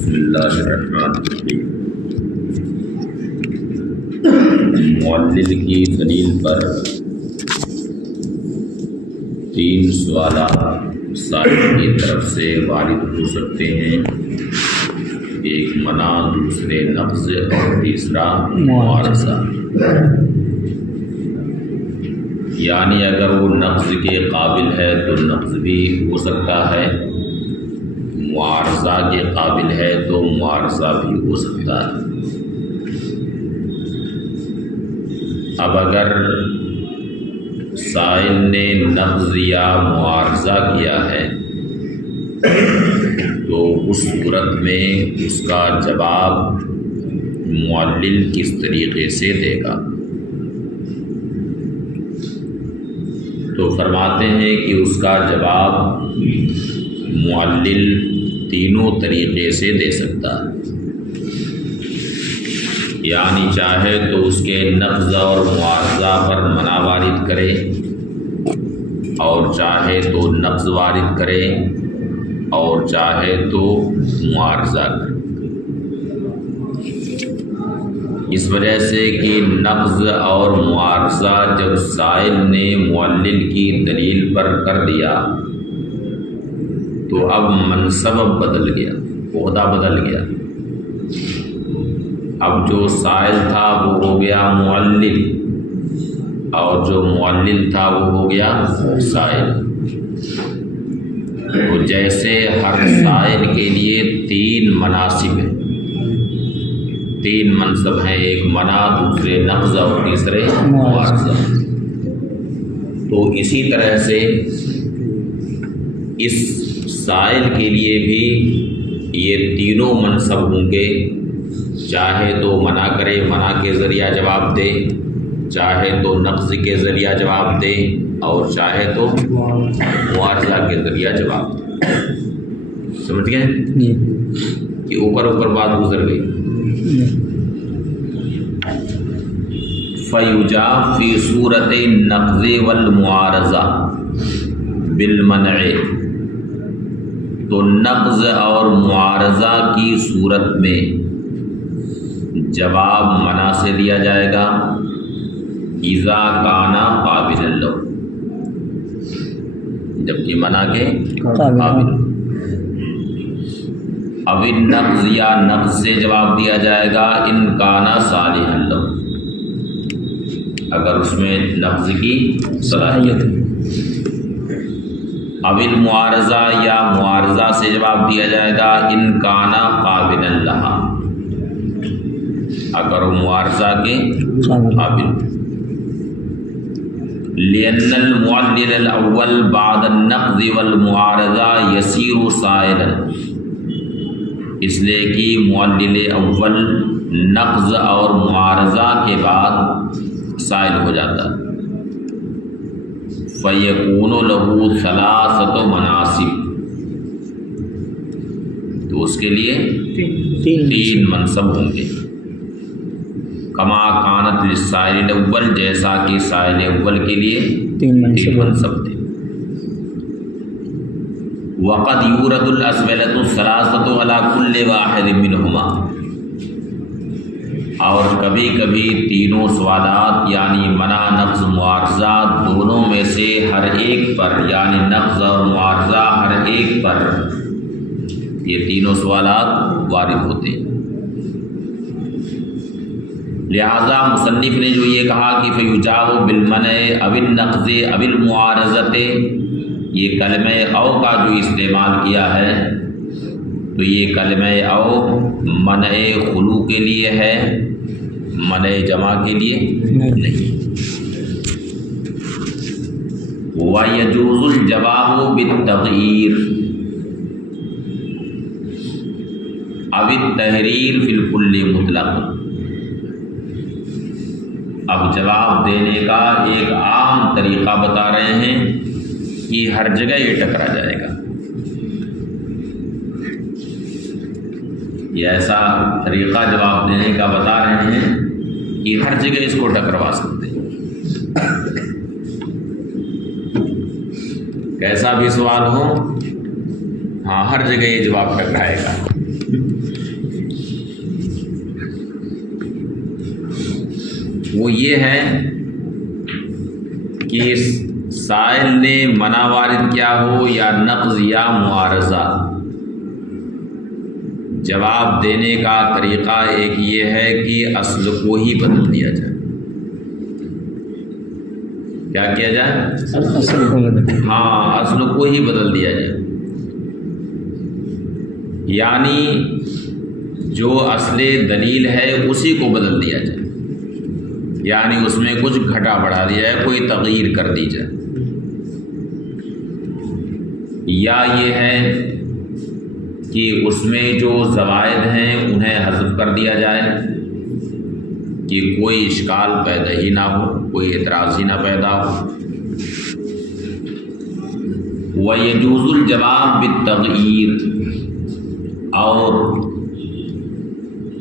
بسم اللہ الرحمن الرحیم۔ معلل کی دلیل پر 3 سوالات سائل کی طرف سے وارد ہو سکتے ہیں، ایک منع، دوسرے نقض اور تیسرا معارضہ۔ یعنی اگر وہ نقض کے قابل ہے تو نقض بھی ہو سکتا ہے، معارضہ کے قابل ہے تو معارضہ بھی ہو سکتا ہے۔ اب اگر سائل نے نقض یا معارضہ کیا ہے تو اس صورت میں اس کا جواب معلل کس طریقے سے دے گا؟ تو فرماتے ہیں کہ اس کا جواب معلل تینوں طریقے سے دے سکتا ہے، یعنی چاہے تو اس کے نقض اور معارضہ پر منع وارد کرے، اور چاہے تو نقض وارد کرے، اور چاہے تو معارضہ کرے۔ اس وجہ سے کہ نقض اور معارضہ جب سائل نے معلل کی دلیل پر کر دیا تو اب منصب بدل گیا، عہدہ بدل گیا۔ اب جو سائل تھا وہ ہو گیا معلل، اور جو معلل تھا وہ ہو گیا سائل۔ تو جیسے ہر سائل کے لیے 3 مناصب ہیں، 3 منصب ہیں، ایک منع، دوسرے نقض اور تیسرے معارضہ۔ تو اسی طرح سے اس سائل کے لیے بھی یہ تینوں منصب ہوں گے، چاہے تو منع کرے، منع کے ذریعہ جواب دے، چاہے تو نقض کے ذریعہ جواب دے، اور چاہے تو معارضہ کے ذریعہ جواب دے۔ سمجھ گئے کہ اوپر بات گزر گئی؟ فَيُجَابُ فِي صُورَتِ النَّقْضِ وَالْمُعَارَضَةِ بِالْمَنْعِ۔ تو نقض اور معارضہ کی صورت میں جواب منع سے دیا جائے گا، اذا کان قابلا لہ، جبکہ منع کے قابل۔ اب نقض یا نقض سے جواب دیا جائے گا ان کان صالحا لہ، اگر اس میں نقض کی صلاحیت ہے۔ اب المعارضہ یا معارضہ سے جواب دیا جائے گا ان کان قابلا لہا، اگر وہ معارضہ کے قابل۔ لأن المعلل الاول بعد النقض والمعارضہ یصیر سائلا، اس لیے کہ معلل اول نقض اور معارضہ کے بعد سائل ہو جاتا ہے۔ فَيَكُونُ لَهُ 3 مناصب، تو اس کے لیے 3 منصب ہوں گے۔ کما کانت للسائل الاول، جیسا کہ سائل اول کے لیے 3 منصب تھے۔ وقد یورد الاسئلۃ 3 علی کل واحد منہما، اور کبھی کبھی تینوں سوالات یعنی منع، نقض، معارضہ دونوں میں سے ہر ایک پر، یعنی نقض اور معارضہ ہر ایک پر یہ تینوں سوالات وارد ہوتے ہیں۔ لہذا مصنف نے جو یہ کہا کہ فیجاب بالمنع او النقض او المعارضۃ، یہ کلمہ او کا جو استعمال کیا ہے تو یہ کلمہ او منع خلو کے لیے ہے، منع جمع کے لیے نہیں۔ وَيَجُوزُ الْجَوَابُ بِالتَّغْيِيرِ أَوِ التَّحْرِيرِ فِي الْكُلِّ مُطْلَقًا۔ اب جواب دینے کا ایک عام طریقہ بتا رہے ہیں کہ ہر جگہ یہ ٹکرا جائے گا، یہ ایسا طریقہ جواب دینے کا بتا رہے ہیں کہ ہر جگہ اس کو ٹکروا سکتے ہیں۔ کیسا بھی سوال ہو، ہاں ہر جگہ یہ جواب ٹکرائے گا۔ وہ یہ ہے کہ سائل نے منع وارد کیا ہو یا نقض یا معارضہ، جواب دینے کا طریقہ ایک یہ ہے کہ اصل کو ہی بدل دیا جائے۔ کیا کیا جائے؟ اصل کو بدل، ہاں، اصل کو ہی بدل دیا جائے، یعنی جو اصل دلیل ہے اسی کو بدل دیا جائے، یعنی اس میں کچھ گھٹا بڑھا دیا جائے، کوئی تغییر کر دی جائے، یا یہ ہے کہ اس میں جو زوائد ہیں انہیں حذف کر دیا جائے کہ کوئی اشکال پیدا ہی نہ ہو، کوئی اعتراض ہی نہ پیدا ہو۔ وَيَجُوزُ الْجَوَابُ بِالتَّغْيِيرِ، اور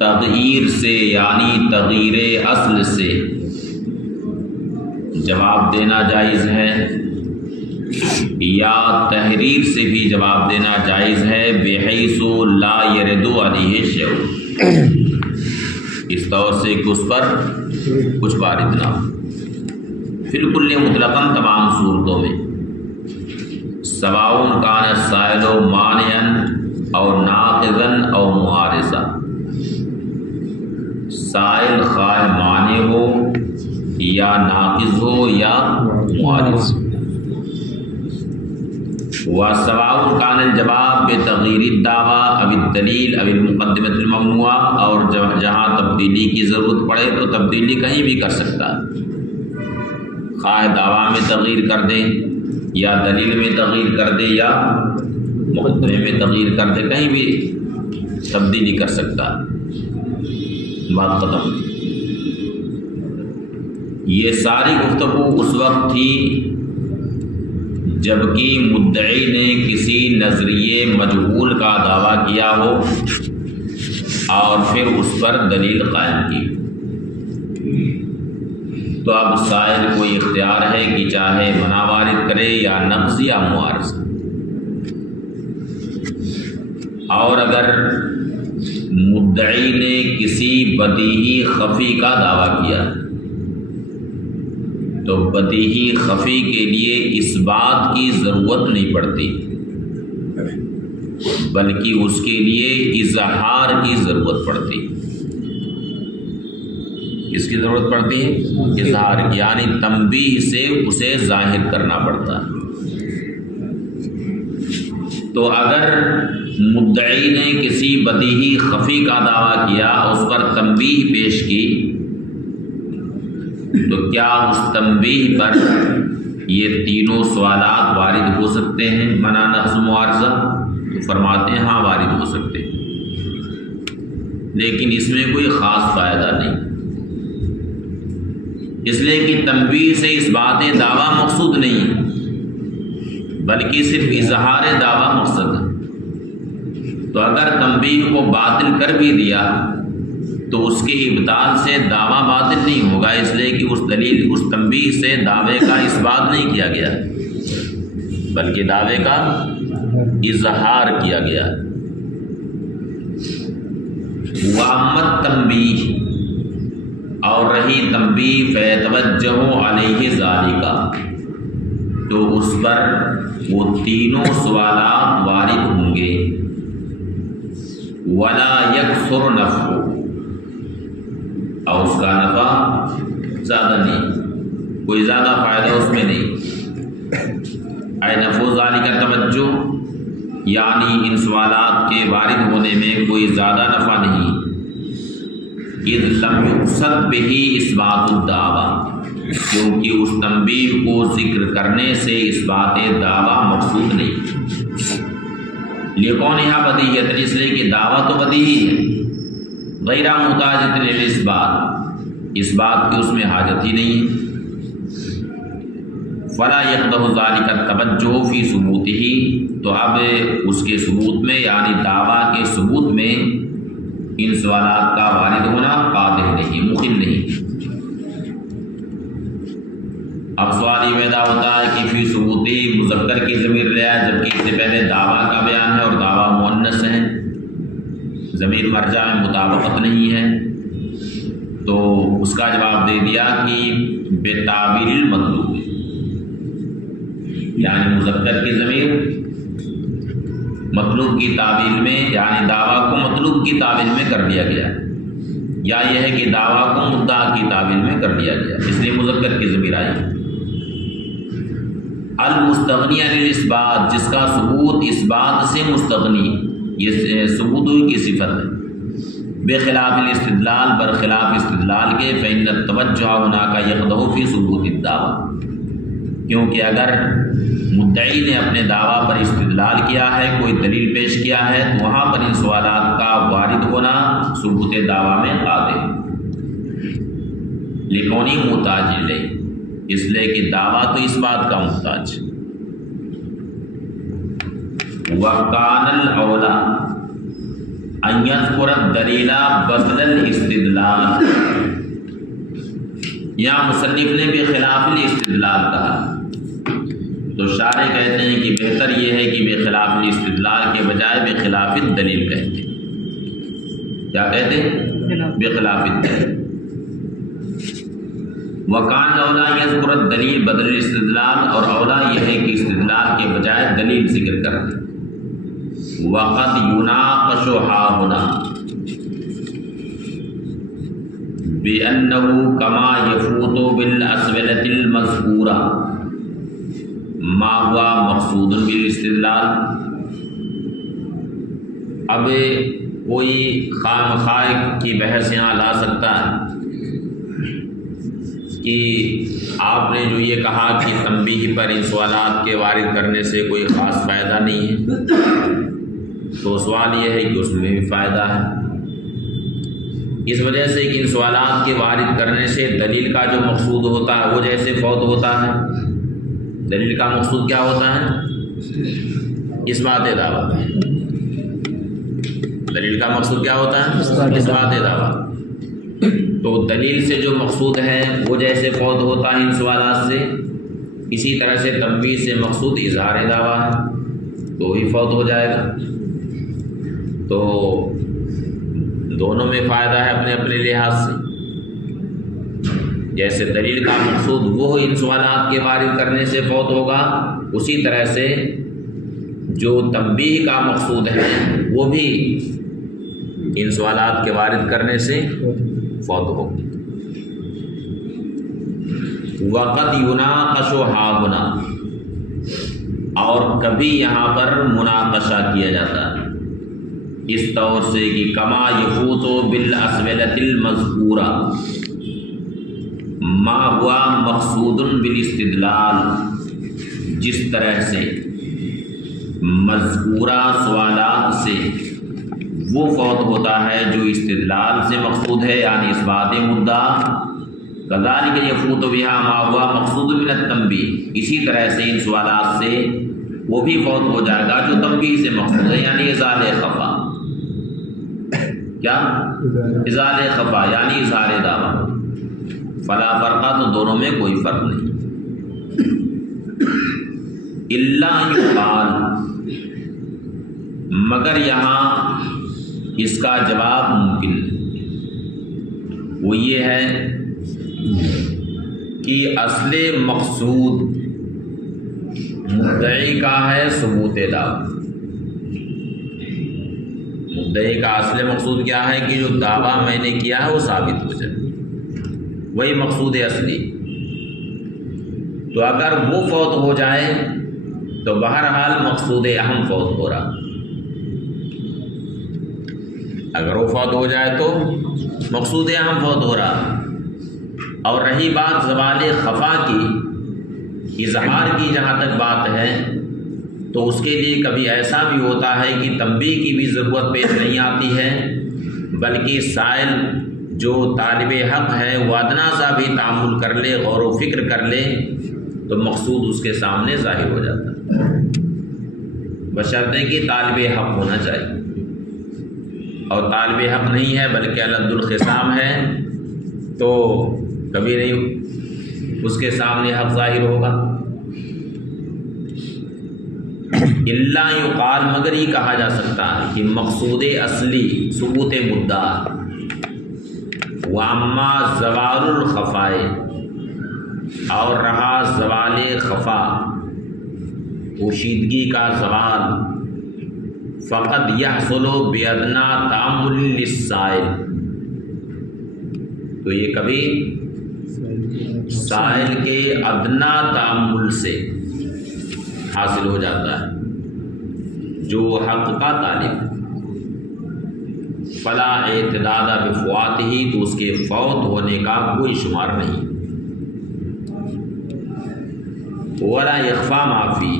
تغییر سے یعنی تغییر اصل سے جواب دینا جائز ہے، یا تحریر سے بھی جواب دینا جائز ہے، بحیث لا يرد علیہ شیء، اس طور سے کہ اس پر کچھ وارد نہ ہو، فی الکل مطلقاً تمام صورتوں میں، سواء کان السائل مانعا او ناقضا او معارضا، سائل خواہ مانع ہو یا ناقض ہو یا معارض۔ وسواء کان الجواب بتغییر الدعویٰ او الدلیل او المقدمۃ الممنوعہ، اور جہاں تبدیلی کی ضرورت پڑے تو تبدیلی کہیں بھی کر سکتا ہے، خواہ دعویٰ میں تغییر کر دے یا دلیل میں تغییر کر دے یا مقدمے میں تغییر کر دے، کہیں بھی تبدیلی کر سکتا ہے۔ بات ختم۔ یہ ساری گفتگو اس وقت تھی جبکہ مدعی نے کسی نظریے مجہول کا دعویٰ کیا ہو اور پھر اس پر دلیل قائم کی، تو اب سائل کو اختیار ہے کہ چاہے منع وارد کرے یا نقض یا معارض، اور اگر مدعی نے کسی بدیہی خفی کا دعویٰ کیا تو بدیہی خفی کے لیے اس بات کی ضرورت نہیں پڑتی، بلکہ اس کے لیے اظہار کی ضرورت پڑتی۔ اس کی ضرورت پڑتی ہے اظہار کی، یعنی تنبیہ سے اسے ظاہر کرنا پڑتا ہے۔ تو اگر مدعی نے کسی بدیہی خفی کا دعویٰ کیا، اس پر تنبیہ پیش کی، تو کیا اس تنبیہ پر یہ تینوں سوالات وارد ہو سکتے ہیں، منع نقض معارضہ؟ تو فرماتے ہیں ہاں وارد ہو سکتے ہیں، لیکن اس میں کوئی خاص فائدہ نہیں، اس لیے کہ تنبیہ سے اس بات دعویٰ مقصود نہیں بلکہ صرف اظہار دعویٰ مقصد ہے۔ تو اگر تنبیہ کو باطل کر بھی دیا تو اس کے ابطال سے دعویٰ باطل نہیں ہوگا، اس لیے کہ اس تنبیہ سے دعوے کا اس بات نہیں کیا گیا بلکہ دعوے کا اظہار کیا گیا۔ وَأَمَّا التَّنبِیہ، اور رہی تنبیہ، فَيَتَوَجَّهُ عَلَیہ ذَلِکَ، تو اس پر وہ تینوں سوالات وارد ہوں گے، وَلَا يَكْثُرُ نَفْعُهُ، اور اس کا نفع زیادہ نہیں، کوئی زیادہ فائدہ اس میں نہیں۔ اے نفع ذالک توجہ، یعنی ان سوالات کے وارد ہونے میں کوئی زیادہ نفع نہیں، اذ لم یقصد بہ اثبات الدعویٰ، کیونکہ اس تنبیہ کو ذکر کرنے سے اس بات دعویٰ مقصود نہیں، لکونہا بدیہۃ، اس لیے کہ دعویٰ تو بدیہی ہے، غیر محتاجۃ للاثبات، اس بات کی اس میں حاجت ہی نہیں ہے۔ فلا یقدح ذلک التوجہ فی ثبوتہ، تو اب اس کے ثبوت میں یعنی دعویٰ کے ثبوت میں ان سوالات کا وارد ہونا قادر نہیں، مخل نہیں۔ اب سوال یہ پیدا ہوتا ہے کہ فی ثبوتہ مذکر کی ضمیر لے آئے، جبکہ اس سے پہلے دعویٰ کا بیان ہے اور دعویٰ مؤنث ہے، ضمیر مرجع میں مطابقت نہیں ہے، تو اس کا جواب دے دیا کہ بے تعبیر المطلوب، یعنی مذکر کی ضمیر مطلوب کی تعبیر میں، یعنی دعویٰ کو مطلوب کی تعبیر میں کر دیا گیا، یا یہ ہے کہ دعویٰ کو مدعا کی تعبیر میں کر دیا گیا، اس لیے مذکر کی ضمیر آئی۔ المستغنی عن الاثبات، جس کا ثبوت اس بات سے مستغنی، یہ ثبوت کی صفت ہے، بخلاف الاستدلال، برخلاف استدلال کے، فإن التوجہ هناك يقدح في ثبوت الدعوی، کیونکہ اگر مدعی نے اپنے دعویٰ پر استدلال کیا ہے، کوئی دلیل پیش کیا ہے، تو وہاں پر ان سوالات کا وارد ہونا ثبوت دعویٰ میں قادر، لکونی محتاج الیہ، اس لیے کہ دعویٰ تو اس بات کا محتاج۔ وَكَانَ الْأَوْلَىٰ أَن يَذْكُرَ الدَّلِيلَ بَدْلَ الْاِسْتِدْلَالِ، یہاں مصنف نے بھی خلاف الاستدلال کہا، تو شارح کہتے ہیں کہ بہتر یہ ہے کہ بے خلاف الاستدلال کے بجائے بے خلاف الدلیل کہتے ہیں۔ کیا کہتے ہیں؟ بے خلاف الدلیل۔ وَكَانَ الْأَوْلَىٰ يَذْكُرَ الدَّلِيلَ بَدْلَ الْاِسْتِدْلَالِ، اور اولا یہ ہے کہ استدلال کے بجائے دلیل ذکر کر دیں۔ وَقَدْ يُنَاقَشُ هَاهُنَا بِأَنَّهُ كَمَا يَفُوتُ بِالْأَسْوِلَةِ الْمَذْكُورَةِ مَا هُوَ مَقْصُودٌ بِالْاِسْتِدْلَالِ۔ اب کوئی خواہ کی بحث یہاں لا سکتا ہے کہ آپ نے جو یہ کہا کہ تنبیہ پر ان سوالات کے وارد کرنے سے کوئی خاص فائدہ نہیں ہے، تو سوال یہ ہے کہ اس میں بھی فائدہ ہے، اس وجہ سے کہ ان سوالات کے وارد کرنے سے دلیل کا جو مقصود ہوتا ہے وہ جیسے فوت ہوتا ہے۔ دلیل کا مقصود کیا ہوتا ہے؟ اثبات دعویٰ۔ دلیل کا مقصود کیا ہوتا ہے؟ اثبات دعویٰ۔ تو دلیل سے جو مقصود ہے وہ جیسے فوت ہوتا ہے ان سوالات سے، اسی طرح سے تنبیہ سے مقصود اظہار دعویٰ ہے، تو ہی فوت ہو جائے گا۔ تو دونوں میں فائدہ ہے اپنے اپنے لحاظ سے، جیسے دلیل کا مقصود وہ ان سوالات کے وارد کرنے سے فوت ہوگا، اسی طرح سے جو تنبیہ کا مقصود ہے وہ بھی ان سوالات کے وارد کرنے سے فوت ہوگی۔ وَقَدْ يُنَاقَشُ هَاهُنَا، اور کبھی یہاں پر مناقشہ کیا جاتا ہے اس طور سے کہ کما یفوت بالاسولۃ المذکورہ ما ہوا مقصود بالاستدلال، جس طرح سے مذکورہ سوالات سے وہ فوت ہوتا ہے جو استدلال سے مقصود ہے، یعنی اثبات مدعا، کذالک یفوت بہا ما ہوا مقصود من التنبیہ، اسی طرح سے ان سوالات سے وہ بھی فوت ہو جائے گا جو تنبیہ سے مقصود ہے، یعنی ازالہ خفا۔ کیا؟ ازالہ خفا یعنی اظہار دعویٰ۔ فلا فرقہ، تو دونوں میں کوئی فرق نہیں۔ الا یقال، مگر یہاں اس کا جواب ممکن وہ یہ ہے کہ اصل مقصود مدعی کا ہے ثبوت دعویٰ۔ مدعی کا اصل مقصود کیا ہے کہ جو دعویٰ میں نے کیا ہے وہ ثابت ہو جائے، وہی مقصود اصلی۔ تو اگر وہ فوت ہو جائے تو بہرحال مقصود اہم فوت ہو رہا، اگر وہ فوت ہو جائے تو مقصود اہم فوت ہو رہا۔ اور رہی بات زوال خفا کی، اظہار کی جہاں تک بات ہے، تو اس کے لیے کبھی ایسا بھی ہوتا ہے کہ تنبیہ کی بھی ضرورت پیش نہیں آتی ہے، بلکہ سائل جو طالب حق ہے وہ ادنا سا بھی تعامل کر لے، غور و فکر کر لے، تو مقصود اس کے سامنے ظاہر ہو جاتا ہے، بشرطے کہ طالب حق ہونا چاہیے، اور طالب حق نہیں ہے بلکہ علد الخصام ہے، تو کبھی نہیں اس کے سامنے حق ظاہر ہوگا۔ الا یقال، مگر یہ کہا جا سکتا ہے کہ مقصود اصلی ثبوت مدعا واما زوال الخفائے، اور رہا زوال خفا، پوشیدگی کا زوال، فقط یحصل بادنا تأمل للسائل، تو یہ کبھی سائل کے ادنا تأمل سے حاصل ہو جاتا ہے، جو حق کا طالب، فلا اعتداد بفواتہ، تو اس کے فوت ہونے کا کوئی شمار نہیں، ولا یخفا ما فی،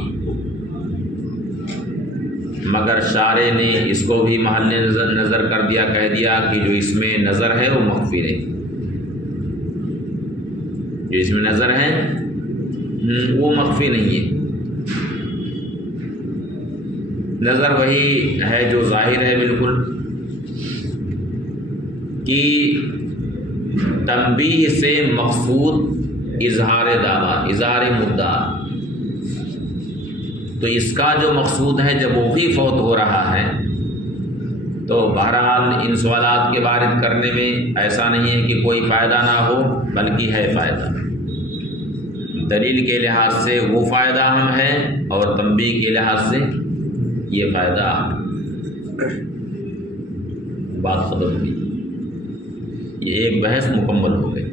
مگر شارع نے اس کو بھی محل نظر کر دیا، کہہ دیا کہ جو اس میں نظر ہے وہ مخفی نہیں، جو اس میں نظر ہے وہ مخفی نہیں ہے، نظر وہی ہے جو ظاہر ہے بالکل، کہ تنبیہ سے مقصود اظہار دعویٰ، اظہار مدعا، تو اس کا جو مقصود ہے جب وہی فوت ہو رہا ہے تو بہرحال ان سوالات کے وارد کرنے میں ایسا نہیں ہے کہ کوئی فائدہ نہ ہو، بلکہ ہے فائدہ، دلیل کے لحاظ سے وہ فائدہ ہم ہے اور تنبیہ کے لحاظ سے یہ فائدہ بات ختم ہوئی، یہ ایک بحث مکمل ہو گئی۔